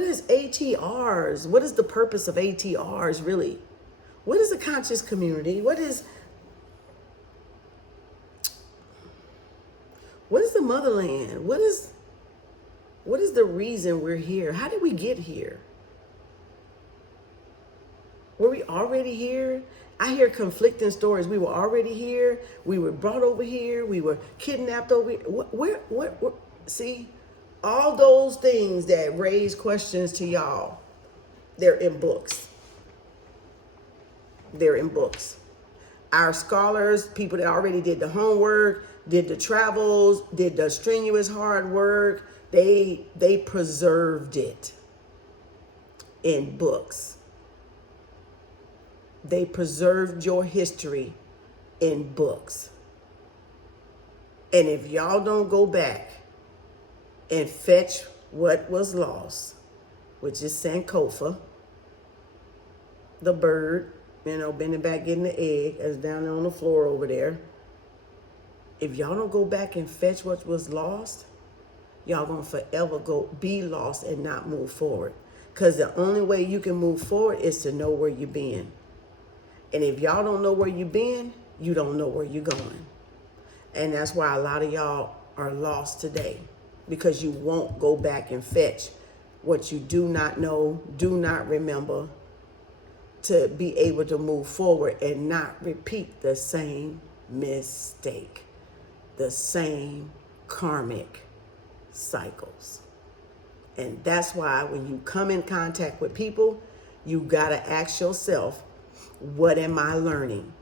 is ATRs? What is the purpose of ATRs really? What is the conscious community? What is the motherland? What is the reason we're here? How did we get here? Were we already here? I hear conflicting stories. We were already here. We were brought over here. We were kidnapped over here. Where, see, all those things that raise questions to y'all, they're in books. They're in books. Our scholars, people that already did the homework, did the travels, did the strenuous hard work, they preserved it in books. They preserved your history in books. And if y'all don't go back and fetch what was lost, which is Sankofa, the bird, bending back getting the egg, that's down there on the floor over there. If y'all don't go back and fetch what was lost, y'all gonna forever be lost and not move forward. Because the only way you can move forward is to know where you've been. And if y'all don't know where you've been, you don't know where you're going. And that's why a lot of y'all are lost today, because you won't go back and fetch what you do not know, do not remember, to be able to move forward and not repeat the same mistake, the same karmic cycles. And that's why when you come in contact with people, you got to ask yourself, what am I learning?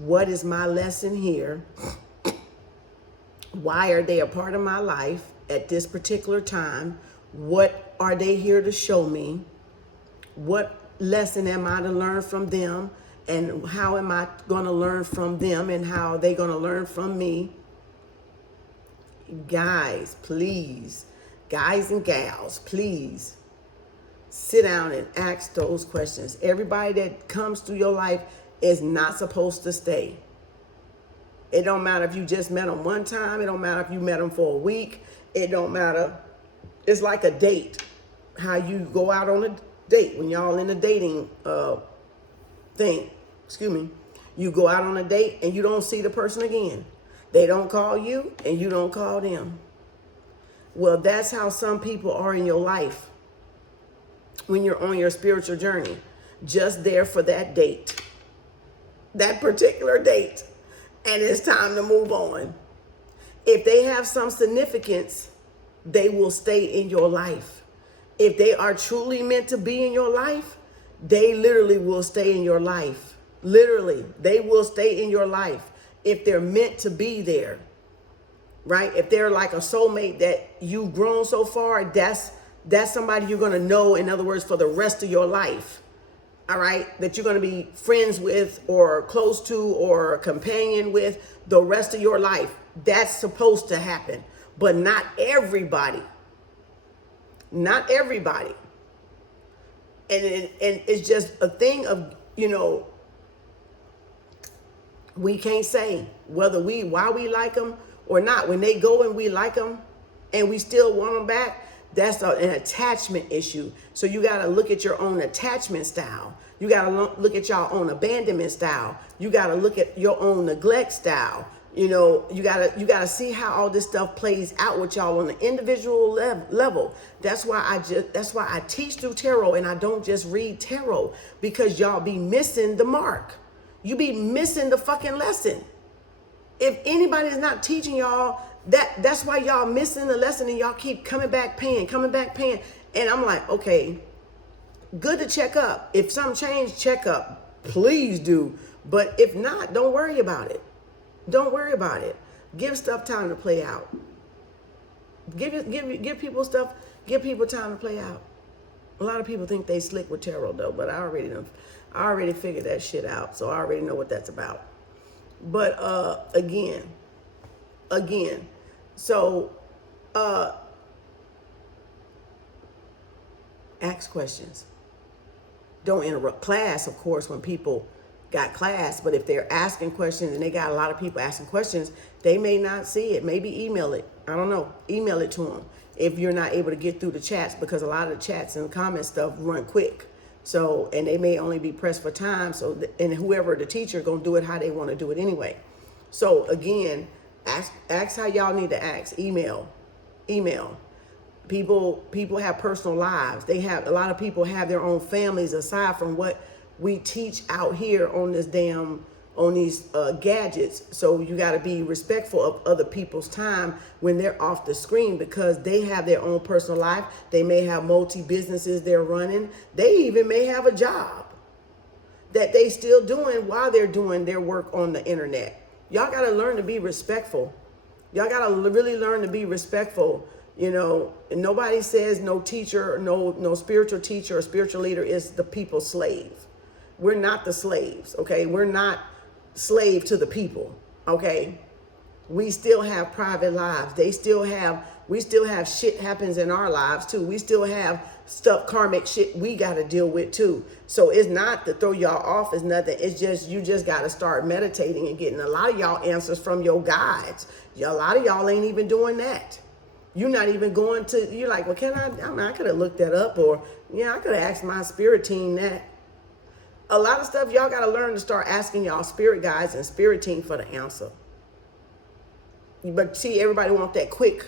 What is my lesson here? Why are they a part of my life at this particular time? What are they here to show me? What lesson am I to learn from them? And how am I going to learn from them? And how are they going to learn from me? Guys, please. Guys and gals, please. Sit down and ask those questions. Everybody that comes through your life is not supposed to stay. It don't matter if you just met them one time. It don't matter if you met them for a week. It don't matter. It's like a date. How you go out on a date when y'all in a dating thing. Excuse me. You go out on a date and you don't see the person again. They don't call you and you don't call them. Well, that's how some people are in your life when you're on your spiritual journey. Just there for that date. That particular date. And it's time to move on. If they have some significance, they will stay in your life. If they are truly meant to be in your life, they literally will stay in your life. Literally, they will stay in your life if they're meant to be there, right? If they're like a soulmate that you've grown so far, that's somebody you're going to know, in other words, for the rest of your life. all right, that you're going to be friends with or close to or a companion with the rest of your life. That's supposed to happen, but not everybody. Not everybody. And it's just a thing of, you know, we can't say why we like them or not. When they go and we like them and we still want them back, that's an attachment issue. So you got to look at your own attachment style. You got to look at your own abandonment style. You got to look at your own neglect style. You know, you gotta see how all this stuff plays out with y'all on the individual level. That's why I teach through tarot, and I don't just read tarot, because y'all be missing the mark. You be missing the fucking lesson. If anybody's not teaching y'all, that's why y'all missing the lesson, and y'all keep coming back paying. And I'm like, okay, good to check up. If something changed, check up. Please do. But if not, don't worry about it. Don't worry about it. Give stuff time to play out. Give people stuff. Give people time to play out. A lot of people think they slick with tarot though, but I already figured that shit out, so I already know what that's about. But again, so ask questions. Don't interrupt class, of course, when people got class, but if they're asking questions and they got a lot of people asking questions, they may not see it. Maybe email it. I don't know. Email it to them if you're not able to get through the chats, because a lot of the chats and comment stuff run quick. So, and they may only be pressed for time. So, and whoever the teacher gonna do it how they want to do it anyway. So again, ask how y'all need to ask. Email. People have personal lives. A lot of people have their own families aside from what we teach out here on these gadgets. So you got to be respectful of other people's time when they're off the screen, because they have their own personal life. They may have multi-businesses they're running. They even may have a job that they still doing while they're doing their work on the internet. Y'all got to learn to be respectful. Y'all got to really learn to be respectful. You know, nobody says no teacher, no spiritual teacher or spiritual leader is the people's slave. We're not the slaves, okay? We're not slave to the people, okay? We still have private lives. We still have shit happens in our lives too. We still have stuff, karmic shit we got to deal with too. So it's not to throw y'all off, it's nothing. It's just, you just got to start meditating and getting a lot of y'all answers from your guides. A lot of y'all ain't even doing that. You're not even going to, you're like, well, I could have looked that up, or, yeah, I could have asked my spirit team that. A lot of stuff y'all got to learn to start asking y'all spirit guides and spirit team for the answer. But see, everybody want that quick,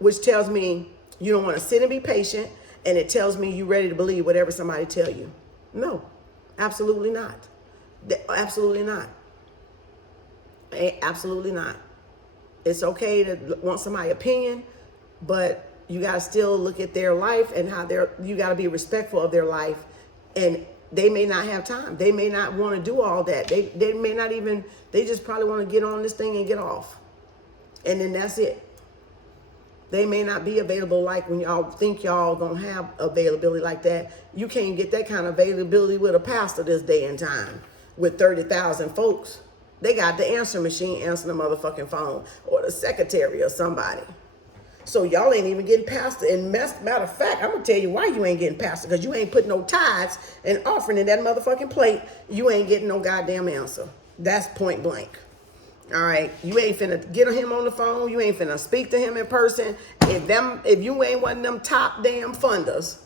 which tells me you don't want to sit and be patient, and it tells me you're ready to believe whatever somebody tell you. No, absolutely not. Absolutely not. Absolutely not. It's okay to want somebody's opinion, but you got to still look at their life and how you got to be respectful of their life. And they may not have time. They may not want to do all that. They may not even, they just probably want to get on this thing and get off. And then that's it. They may not be available like when y'all think y'all gonna have availability like that. You can't get that kind of availability with a pastor this day and time with 30,000 folks. They got the answer machine answering the motherfucking phone, or the secretary or somebody. So y'all ain't even getting pastor. And matter of fact, I'm gonna tell you why you ain't getting pastor, because you ain't putting no tithes and offering in that motherfucking plate. You ain't getting no goddamn answer. That's point blank. All right, you ain't finna get him on the phone. You ain't finna speak to him in person. If you ain't one of them top damn funders,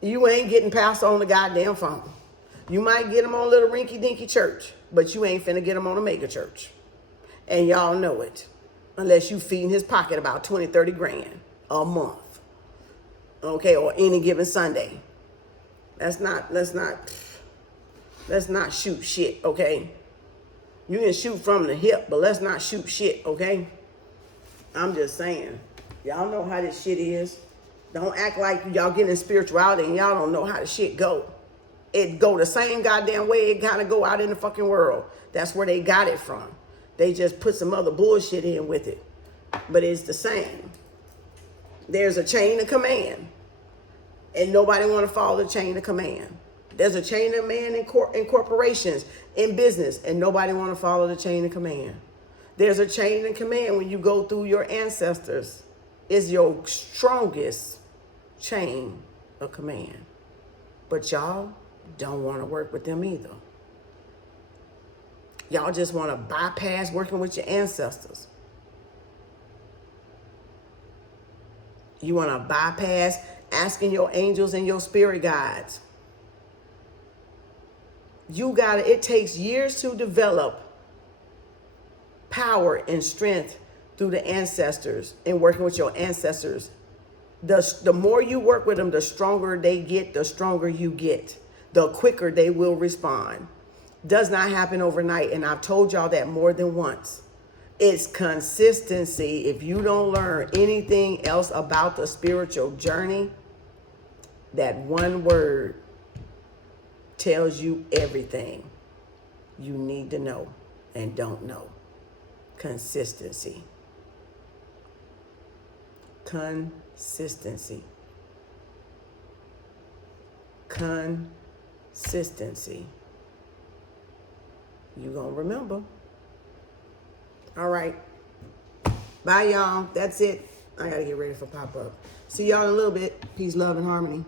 you ain't getting pastor on the goddamn phone. You might get him on a little rinky dinky church, but you ain't finna get him on a mega church. And y'all know it. Unless you feeding his pocket about 20, 30 grand a month. Okay, or any given Sunday. Let's not shoot shit, okay? You can shoot from the hip, but let's not shoot shit, okay? I'm just saying. Y'all know how this shit is. Don't act like y'all getting spirituality and y'all don't know how the shit go. It go the same goddamn way it gotta go out in the fucking world. That's where they got it from. They just put some other bullshit in with it. But it's the same. There's a chain of command. And nobody want to follow the chain of command. There's a chain of command in corporations, in business, and nobody want to follow the chain of command. There's a chain of command when you go through your ancestors. It's your strongest chain of command. But y'all don't want to work with them either. Y'all just want to bypass working with your ancestors. You want to bypass asking your angels and your spirit guides. It takes years to develop power and strength through the ancestors and working with your ancestors. The more you work with them, the stronger they get, the stronger you get, the quicker they will respond. Does not happen overnight, and I've told y'all that more than once. It's consistency. If you don't learn anything else about the spiritual journey, that one word tells you everything you need to know and don't know. Consistency. Consistency. Consistency. You gonna remember. All right. Bye, y'all. That's it. I gotta get ready for pop-up. See y'all in a little bit. Peace, love, and harmony.